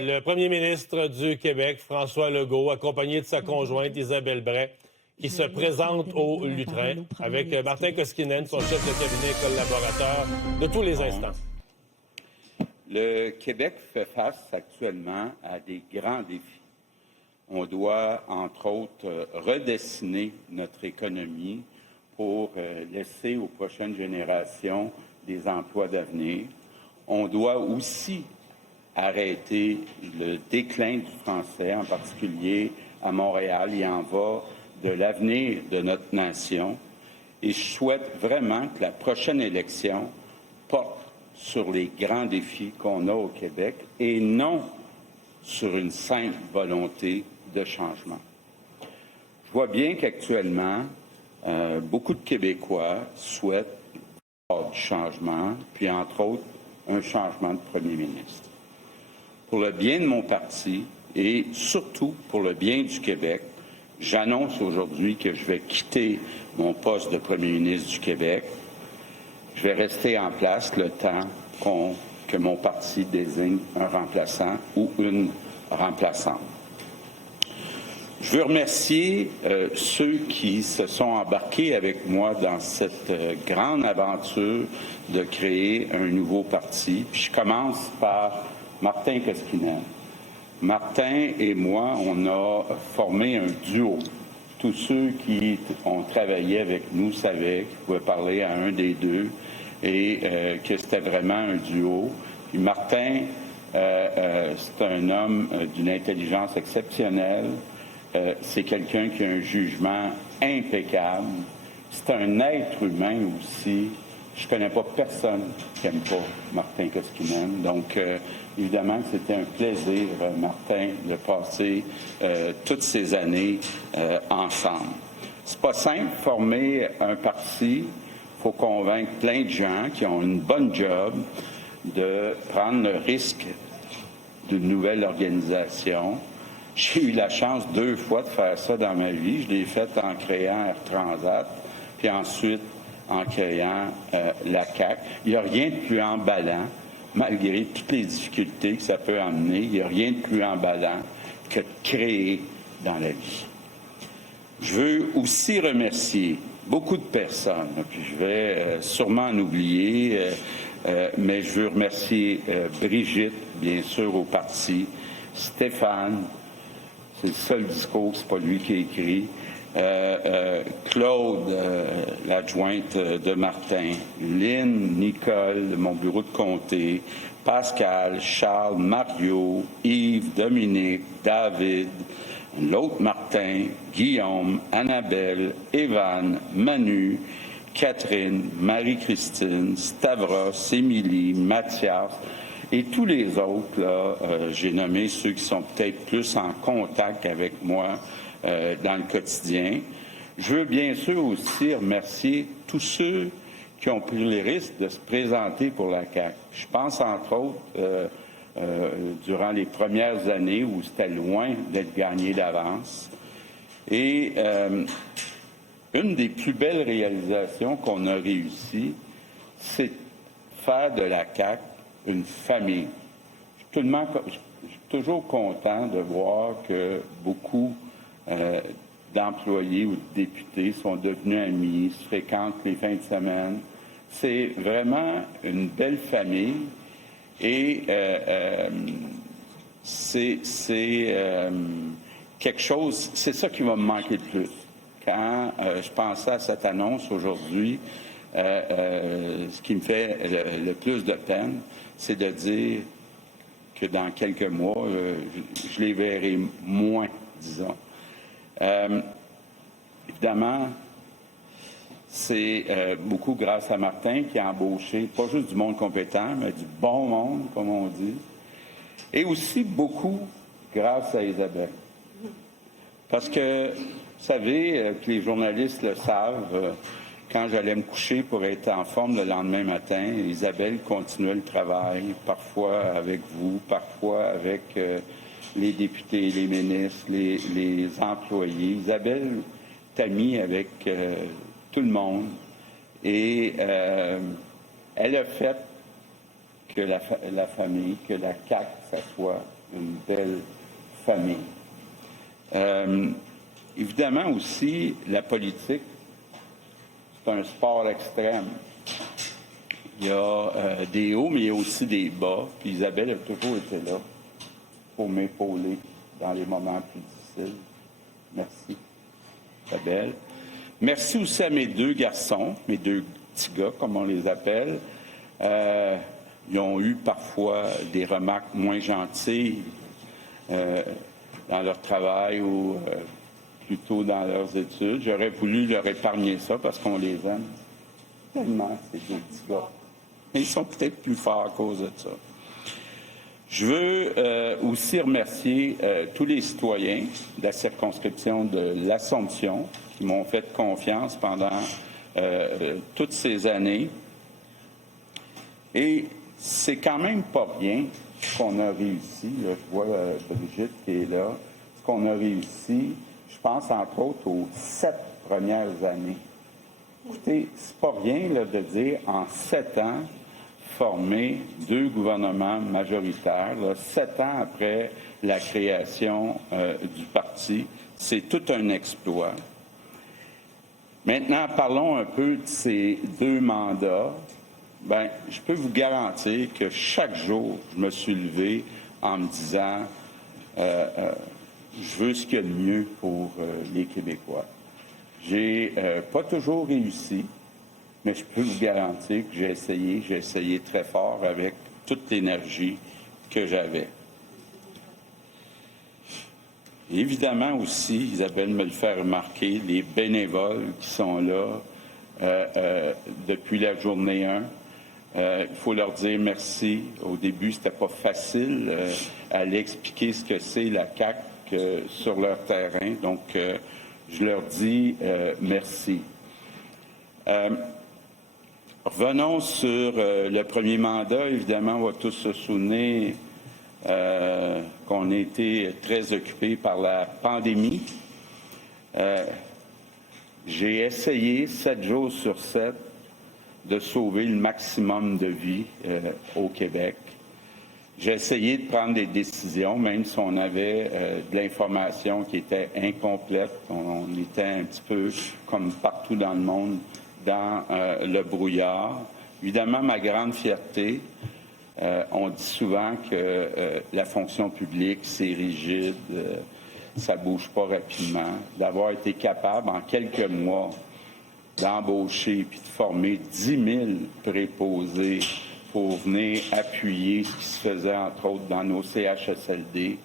Le premier ministre du Québec, François Legault, accompagné de sa conjointe Isabelle Bray, qui se présente au Lutrin avec Martin Koskinen, son chef de cabinet et collaborateur de tous les instants. Le Québec fait face actuellement à des grands défis. On doit, entre autres, redessiner notre économie pour laisser aux prochaines générations des emplois d'avenir. On doit aussi arrêter le déclin du français, en particulier à Montréal. Il en va de l'avenir de notre nation. Et je souhaite vraiment que la prochaine élection porte sur les grands défis qu'on a au Québec et non sur une simple volonté de changement. Je vois bien qu'actuellement, beaucoup de Québécois souhaitent du changement, puis entre autres, un changement de premier ministre. Pour le bien de mon parti et surtout pour le bien du Québec, j'annonce aujourd'hui que je vais quitter mon poste de premier ministre du Québec. Je vais rester en place le temps que mon parti désigne un remplaçant ou une remplaçante. Je veux remercier ceux qui se sont embarqués avec moi dans cette grande aventure de créer un nouveau parti. Puis je commence par Martin Koskinen. Martin et moi, on a formé un duo. Tous ceux qui ont travaillé avec nous savaient qu'ils pouvaient parler à un des deux et que c'était vraiment un duo. Puis Martin, c'est un homme d'une intelligence exceptionnelle. C'est quelqu'un qui a un jugement impeccable. C'est un être humain aussi. Je ne connais pas personne qui n'aime pas Martin Koskinen. Donc, évidemment, c'était un plaisir, Martin, de passer toutes ces années ensemble. C'est pas simple, former un parti. Il faut convaincre plein de gens qui ont une bonne job de prendre le risque d'une nouvelle organisation. J'ai eu la chance 2 fois de faire ça dans ma vie. Je l'ai fait en créant Air Transat, puis ensuite en créant la CAQ. Il n'y a rien de plus emballant, malgré toutes les difficultés que ça peut amener, il n'y a rien de plus emballant que de créer dans la vie. Je veux aussi remercier beaucoup de personnes, puis je vais sûrement en oublier, mais je veux remercier Brigitte, bien sûr, au parti, Stéphane, c'est le seul discours, c'est pas lui qui a écrit, Claude, l'adjointe de Martin, Lynn, Nicole, de mon bureau de comté, Pascal, Charles, Mario, Yves, Dominique, David, l'autre Martin, Guillaume, Annabelle, Evan, Manu, Catherine, Marie-Christine, Stavros, Émilie, Mathias et tous les autres, là, j'ai nommé ceux qui sont peut-être plus en contact avec moi dans le quotidien. Je veux bien sûr aussi remercier tous ceux qui ont pris le risque de se présenter pour la CAQ. Je pense entre autres durant les premières années où c'était loin d'être gagné d'avance. Et une des plus belles réalisations qu'on a réussi, c'est faire de la CAQ une famille. Je suis toujours content de voir que beaucoup d'employés ou de députés sont devenus amis, se fréquentent les fins de semaine. C'est vraiment une belle famille et c'est quelque chose, c'est ça qui va me manquer le plus. Quand je pensais à cette annonce aujourd'hui, ce qui me fait le plus de peine, c'est de dire que dans quelques mois, je les verrai moins, disons. Évidemment, c'est beaucoup grâce à Martin qui a embauché pas juste du monde compétent, mais du bon monde, comme on dit, et aussi beaucoup grâce à Isabelle. Parce que, vous savez, que les journalistes le savent, quand j'allais me coucher pour être en forme le lendemain matin, Isabelle continuait le travail, parfois avec vous, parfois avec les députés, les ministres, les employés. Isabelle est amie avec tout le monde et elle a fait que la famille, que la CAQ, ça soit une belle famille. Évidemment aussi, la politique, c'est un sport extrême. Il y a des hauts, mais il y a aussi des bas. Puis Isabelle a toujours été là pour m'épauler dans les moments plus difficiles. Merci, Isabelle. Merci aussi à mes deux garçons, mes deux petits gars, comme on les appelle. Ils ont eu parfois des remarques moins gentilles dans leur travail ou plutôt dans leurs études. J'aurais voulu leur épargner ça parce qu'on les aime tellement, ces deux petits gars. Mais ils sont peut-être plus forts à cause de ça. Je veux aussi remercier tous les citoyens de la circonscription de l'Assomption qui m'ont fait confiance pendant toutes ces années. Et c'est quand même pas rien ce qu'on a réussi. Là, je vois Brigitte qui est là. Ce qu'on a réussi, je pense entre autres aux 7 premières années. Écoutez, c'est pas rien là, de dire en 7 ans, former 2 gouvernements majoritaires, là, 7 ans après la création du parti. C'est tout un exploit. Maintenant, parlons un peu de ces 2 mandats. Bien, je peux vous garantir que chaque jour, je me suis levé en me disant je veux ce qu'il y a de mieux pour les Québécois. J'ai pas toujours réussi, mais je peux vous garantir que j'ai essayé très fort avec toute l'énergie que j'avais. Évidemment aussi, Isabelle me le fait remarquer, les bénévoles qui sont là depuis la journée 1. Il faut leur dire merci. Au début, c'était pas facile à aller expliquer ce que c'est la CAQ sur leur terrain. Donc, je leur dis merci. Revenons sur le premier mandat. Évidemment, on va tous se souvenir qu'on a été très occupés par la pandémie. J'ai essayé 7 jours sur 7 de sauver le maximum de vies au Québec. J'ai essayé de prendre des décisions, même si on avait de l'information qui était incomplète. On était un petit peu, comme partout dans le monde, dans le brouillard. Évidemment, ma grande fierté, on dit souvent que la fonction publique, c'est rigide, ça ne bouge pas rapidement. D'avoir été capable, en quelques mois, d'embaucher puis de former 10 000 préposés pour venir appuyer ce qui se faisait, entre autres, dans nos CHSLD,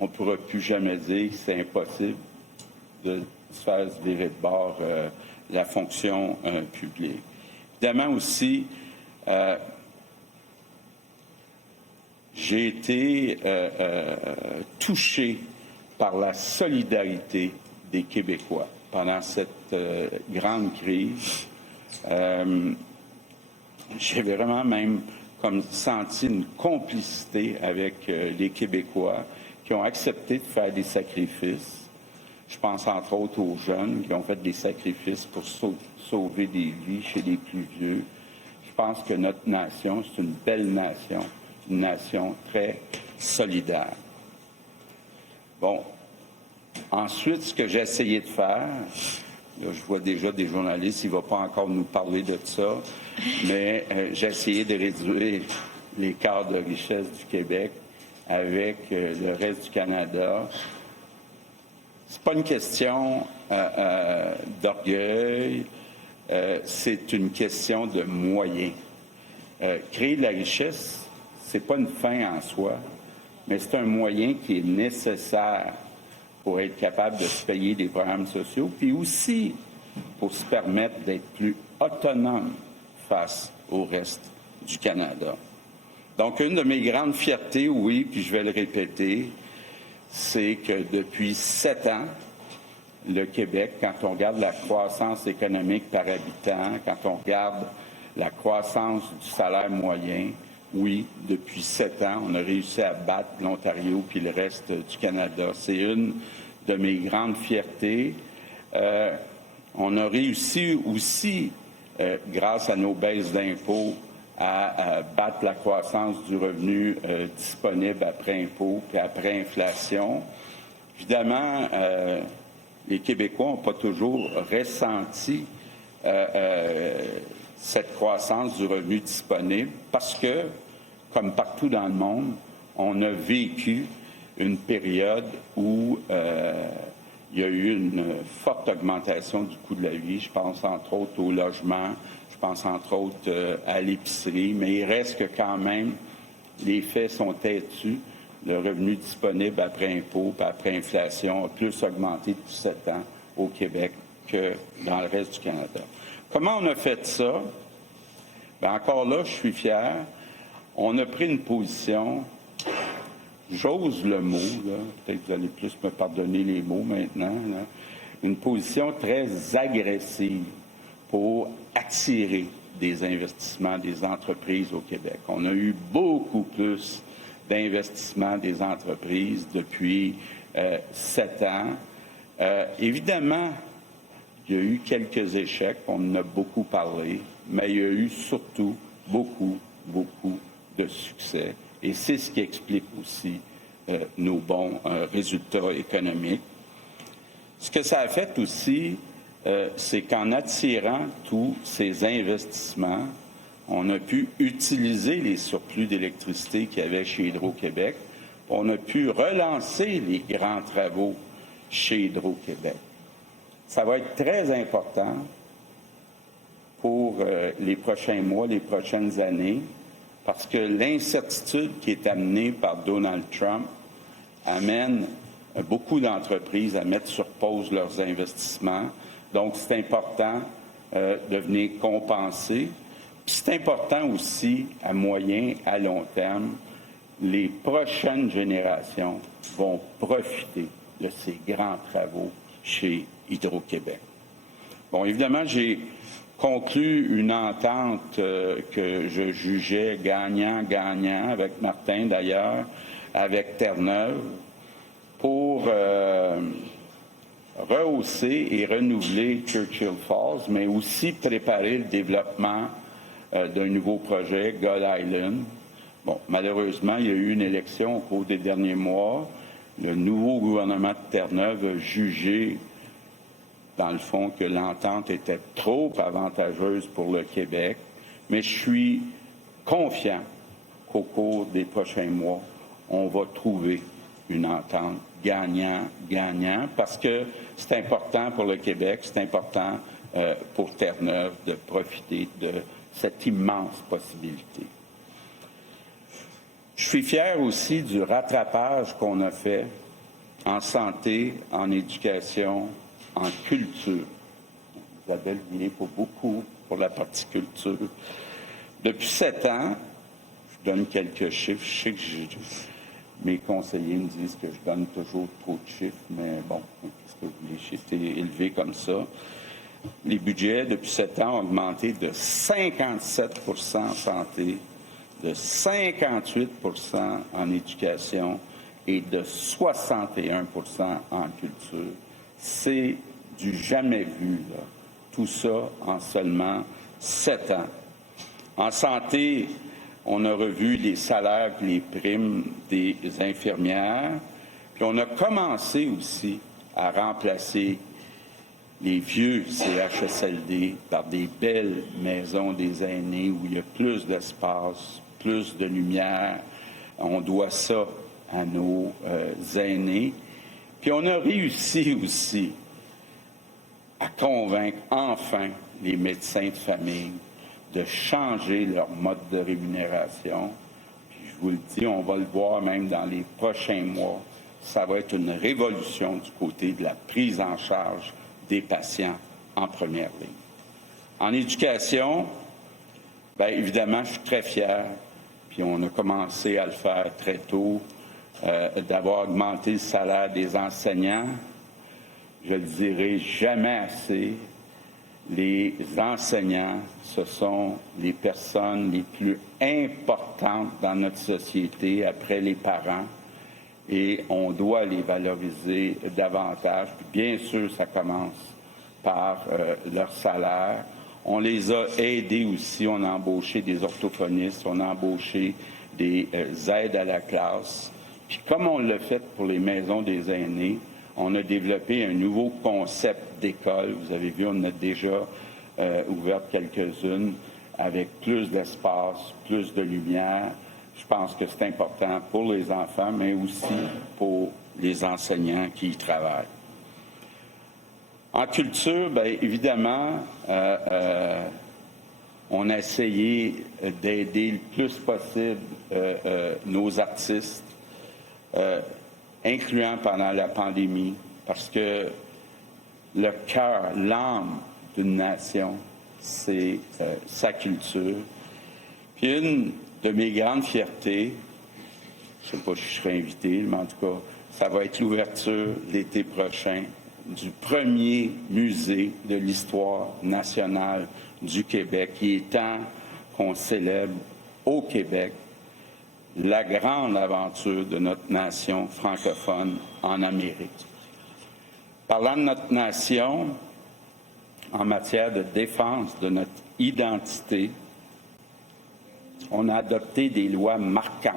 on ne pourra plus jamais dire que c'est impossible de se faire se virer de bord la fonction publique. Évidemment aussi, j'ai été touché par la solidarité des Québécois pendant cette grande crise. J'ai vraiment même comme senti une complicité avec les Québécois qui ont accepté de faire des sacrifices. Je pense entre autres aux jeunes qui ont fait des sacrifices pour sauver des vies chez les plus vieux. Je pense que notre nation, c'est une belle nation, une nation très solidaire. Bon. Ensuite, ce que j'ai essayé de faire, là, je vois déjà des journalistes, il ne va pas encore nous parler de ça, mais j'ai essayé de réduire l'écart de richesse du Québec avec le reste du Canada. C'est pas une question d'orgueil, c'est une question de moyens. Créer de la richesse, c'est pas une fin en soi, mais c'est un moyen qui est nécessaire pour être capable de se payer des programmes sociaux, puis aussi pour se permettre d'être plus autonome face au reste du Canada. Donc, une de mes grandes fiertés, oui, puis je vais le répéter, c'est que depuis 7 ans, le Québec, quand on regarde la croissance économique par habitant, quand on regarde la croissance du salaire moyen, oui, depuis 7 ans, on a réussi à battre l'Ontario puis le reste du Canada. C'est une de mes grandes fiertés. On a réussi aussi, grâce à nos baisses d'impôts, à battre la croissance du revenu disponible après impôt puis après inflation. Évidemment, les Québécois n'ont pas toujours ressenti cette croissance du revenu disponible parce que, comme partout dans le monde, on a vécu une période où il y a eu une forte augmentation du coût de la vie. Je pense entre autres au logement, je pense entre autres à l'épicerie, mais il reste que quand même, les faits sont têtus. Le revenu disponible après impôt, après inflation, a plus augmenté depuis 7 ans au Québec que dans le reste du Canada. Comment on a fait ça? Bien, encore là, je suis fier. On a pris une position, j'ose le mot, là, peut-être que vous allez plus me pardonner les mots maintenant, là, une position très agressive pour attirer des investissements des entreprises au Québec. On a eu beaucoup plus d'investissements des entreprises depuis 7 ans. Évidemment, il y a eu quelques échecs, on en a beaucoup parlé, mais il y a eu surtout beaucoup de succès. Et c'est ce qui explique aussi nos bons résultats économiques. Ce que ça a fait aussi, c'est qu'en attirant tous ces investissements, on a pu utiliser les surplus d'électricité qu'il y avait chez Hydro-Québec. On a pu relancer les grands travaux chez Hydro-Québec. Ça va être très important pour les prochains mois, les prochaines années, parce que l'incertitude qui est amenée par Donald Trump amène beaucoup d'entreprises à mettre sur pause leurs investissements. Donc, c'est important de venir compenser. Puis c'est important aussi, à moyen, à long terme, les prochaines générations vont profiter de ces grands travaux chez Hydro-Québec. Bon, évidemment, j'ai conclu une entente que je jugeais gagnant-gagnant, avec Martin d'ailleurs, avec Terre-Neuve, pour rehausser et renouveler Churchill Falls, mais aussi préparer le développement d'un nouveau projet, Gull Island. Bon, malheureusement, il y a eu une élection au cours des derniers mois. Le nouveau gouvernement de Terre-Neuve a jugé, dans le fond, que l'entente était trop avantageuse pour le Québec. Mais je suis confiant qu'au cours des prochains mois, on va trouver une entente gagnant-gagnant parce que c'est important pour le Québec, c'est important pour Terre-Neuve de profiter de cette immense possibilité. Je suis fier aussi du rattrapage qu'on a fait en santé, en éducation, en culture. Isabelle vient pour beaucoup pour la partie culture. Depuis 7 ans, je donne quelques chiffres. Je sais que mes conseillers me disent que je donne toujours trop de chiffres, mais bon, qu'est-ce que vous voulez, les chiffres élevés comme ça. Les budgets, depuis 7 ans, ont augmenté de 57 en santé, de 58 en éducation et de 61 en culture. C'est du jamais vu, là. Tout ça en seulement 7 ans. En santé, on a revu les salaires et les primes des infirmières, puis on a commencé aussi à remplacer les vieux CHSLD par des belles maisons des aînés où il y a plus d'espace, plus de lumière. On doit ça à nos aînés. Puis on a réussi aussi à convaincre enfin les médecins de famille de changer leur mode de rémunération. Puis je vous le dis, on va le voir même dans les prochains mois. Ça va être une révolution du côté de la prise en charge des patients en première ligne. En éducation, bien évidemment, je suis très fier, puis on a commencé à le faire très tôt, d'avoir augmenté le salaire des enseignants. Je le dirai jamais assez, les enseignants, ce sont les personnes les plus importantes dans notre société après les parents et on doit les valoriser davantage. Puis bien sûr, ça commence par leur salaire. On les a aidés aussi. On a embauché des orthophonistes, on a embauché des aides à la classe. Puis comme on l'a fait pour les maisons des aînés, on a développé un nouveau concept d'école. Vous avez vu, on en a déjà ouvert quelques-unes avec plus d'espace, plus de lumière. Je pense que c'est important pour les enfants, mais aussi pour les enseignants qui y travaillent. En culture, bien évidemment, on a essayé d'aider le plus possible nos artistes, incluant pendant la pandémie, parce que le cœur, l'âme d'une nation, c'est sa culture. Puis une de mes grandes fiertés, je ne sais pas si je serai invité, mais en tout cas, ça va être l'ouverture l'été prochain du premier musée de l'histoire nationale du Québec. Il est temps qu'on célèbre au Québec la grande aventure de notre nation francophone en Amérique. Parlant de notre nation, en matière de défense de notre identité, on a adopté des lois marquantes.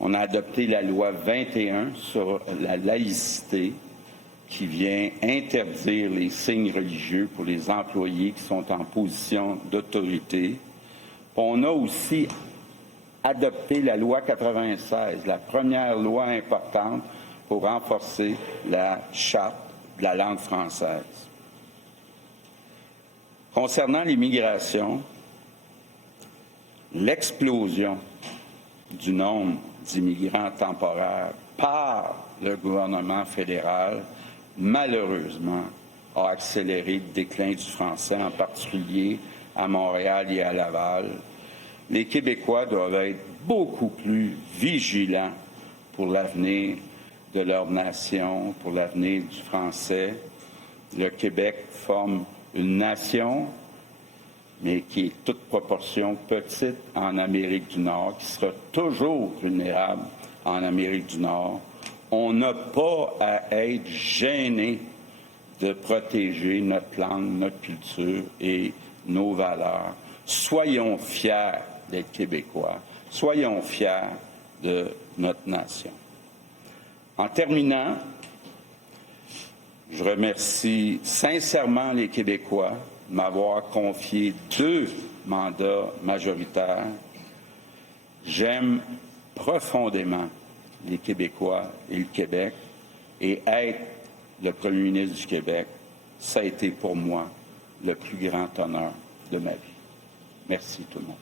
On a adopté la loi 21 sur la laïcité qui vient interdire les signes religieux pour les employés qui sont en position d'autorité. On a aussi adopté la loi 96, la première loi importante pour renforcer la charte de la langue française. Concernant l'immigration, l'explosion du nombre d'immigrants temporaires par le gouvernement fédéral, malheureusement, a accéléré le déclin du français, en particulier à Montréal et à Laval. Les Québécois doivent être beaucoup plus vigilants pour l'avenir de leur nation, pour l'avenir du français. Le Québec forme une nation, mais qui est toute proportion petite en Amérique du Nord, qui sera toujours vulnérable en Amérique du Nord. On n'a pas à être gêné de protéger notre langue, notre culture et nos valeurs. Soyons fiers d'être Québécois. Soyons fiers de notre nation. En terminant, je remercie sincèrement les Québécois de m'avoir confié 2 mandats majoritaires. J'aime profondément les Québécois et le Québec, et être le premier ministre du Québec, ça a été pour moi le plus grand honneur de ma vie. Merci tout le monde.